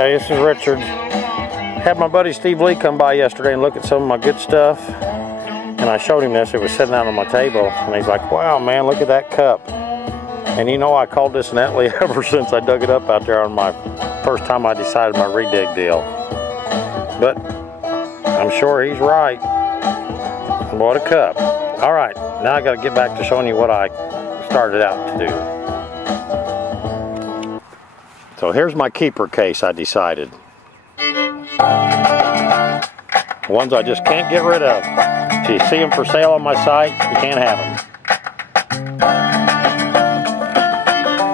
Hey, this is Richard. Had my buddy Steve Lee come by yesterday and look at some of my good stuff. And I showed him this. It was sitting out on my table. And he's like, wow, man, look at that cup. And you know, I called this Netley ever since I dug it up out there on my first time I decided my redig deal. But I'm sure he's right. What a cup. All right, now I got to get back to showing you what I started out to do. So here's my keeper case I decided. Ones I just can't get rid of. So you see them for sale on my site, you can't have them.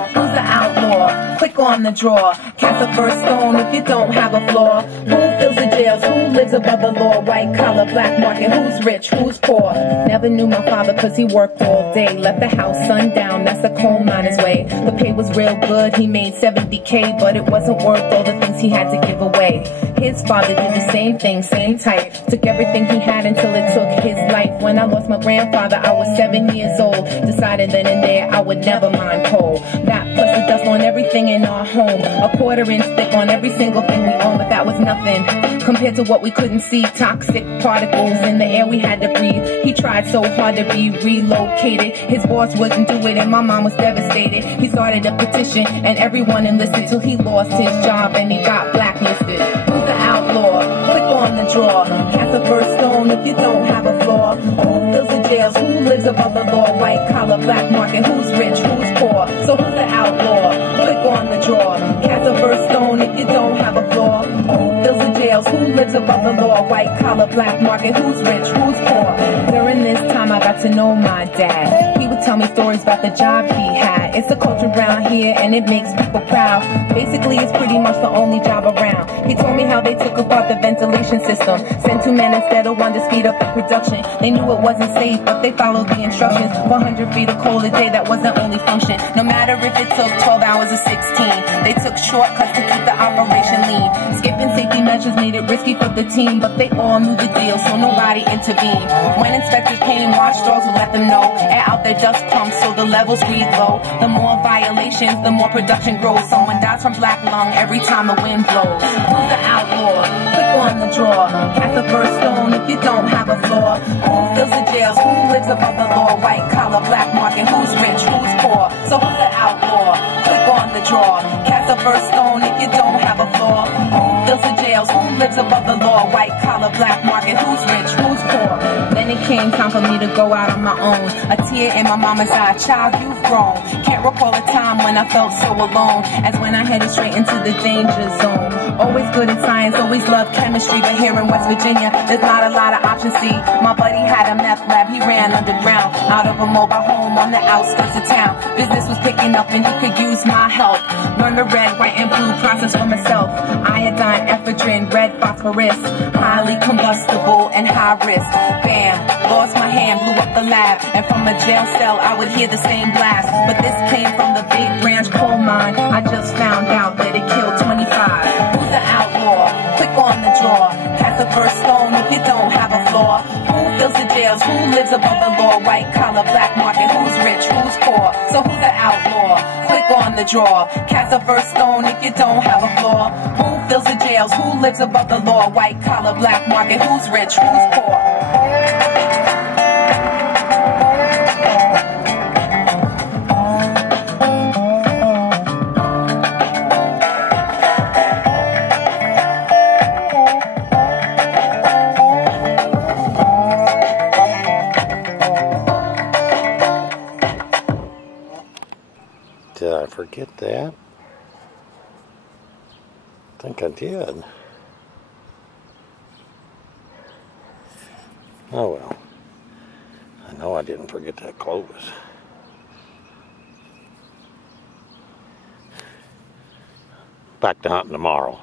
Who's the outlaw? Click on the draw. Cast the first stone if you don't have a flaw. Who fills the jails? Who lives above the law? White collar, black market. Who's rich? Who's poor? Never knew my father cause he worked all day. Left the house sundown, that's a coal miner's way. The pay was real good, he made 70K, but it wasn't worth all the things he had to give away. His father did the same thing, same type. Took everything he had until it took his life. When I lost my grandfather, I was 7 years old. Decided then and there I would never mind coal. That plus the dust on everything in our home. A quarter-inch thick on every single thing we own, but that was nothing compared to what we couldn't see. Toxic particles in the air we had to breathe. He tried so hard to be relocated. His boss wouldn't do it and my mom was devastated. He started a petition and everyone enlisted till he lost his job and he got blacklisted. Who's the outlaw? Click on the draw. Cast the first stone if you don't have a flaw. Who fills the jails? Who lives above the law? White collar, black market. Who's rich? Who's poor? So who's the outlaw? Click on the draw. Cast the first stone if you don't have a flaw. Who fills the jails? Who lives above the law? White collar, black market. Who's rich? Who's poor? During this time I got to know my dad. He would tell me stories about the job he had. It's a culture around here and it makes people proud. Basically it's pretty much the only job around. He told me how they took apart the ventilation system. Sent 2 men instead of 1 to speed up the production. They knew it wasn't safe, but they followed the instructions. 100 feet of coal a day, that was the only function. No matter if it took 12 hours or 16, they took shortcuts to keep the operation lean. Skipping safety measures made it risky for the team, but they all knew the deal, so nobody intervened. When inspectors came, watchdogs would let them know. Air out their dust pumps so the levels read low. The more violations, the more production grows. Someone dies from black lung every time the wind blows. Who's the outlaw? Click on the draw. Cast the first stone if you don't have a flaw. Who fills the jails? Who lives above the law? White collar, black market. Who's rich? Who's poor? So who's the outlaw? Click on the draw. Cast the first stone if you don't have a flaw. Who fills the jails? Who lives above the law? White collar, black market. Who's rich? Who's poor? Then it came time for me to go out on my own. A tear in my mama's eye. Child, you've grown. Can't recall a time when I felt so alone as when I headed straight into the danger zone. Always good at science, always loved chemistry, but here in West Virginia, there's not a lot of options. See, my buddy had a meth lab, he ran underground, out of a mobile home on the outskirts of town. Business was picking up and he could use my help. Learn the red, white, and blue process for myself. Iodine, ephedrine, red phosphorus, highly combustible and high risk. Bam, lost my hand, blew up the lab, and from a jail cell I would hear the same blast. But this came from the Big Branch coal mine. I just found out that it killed 25. Who's the outlaw? Click on the draw. Cast the first stone if you don't have a flaw. Who fills the jails? Who lives above the law? White collar, black market. Who's rich? Who's poor? So who's the outlaw? Click on the draw. Cast the first stone if you don't have a flaw. Who fills the jails? Who lives above the law? White collar, black market. Who's rich? Who's poor? Did I forget that? I think I did. Oh well. I know I didn't forget that Clovis. Back to hunting tomorrow.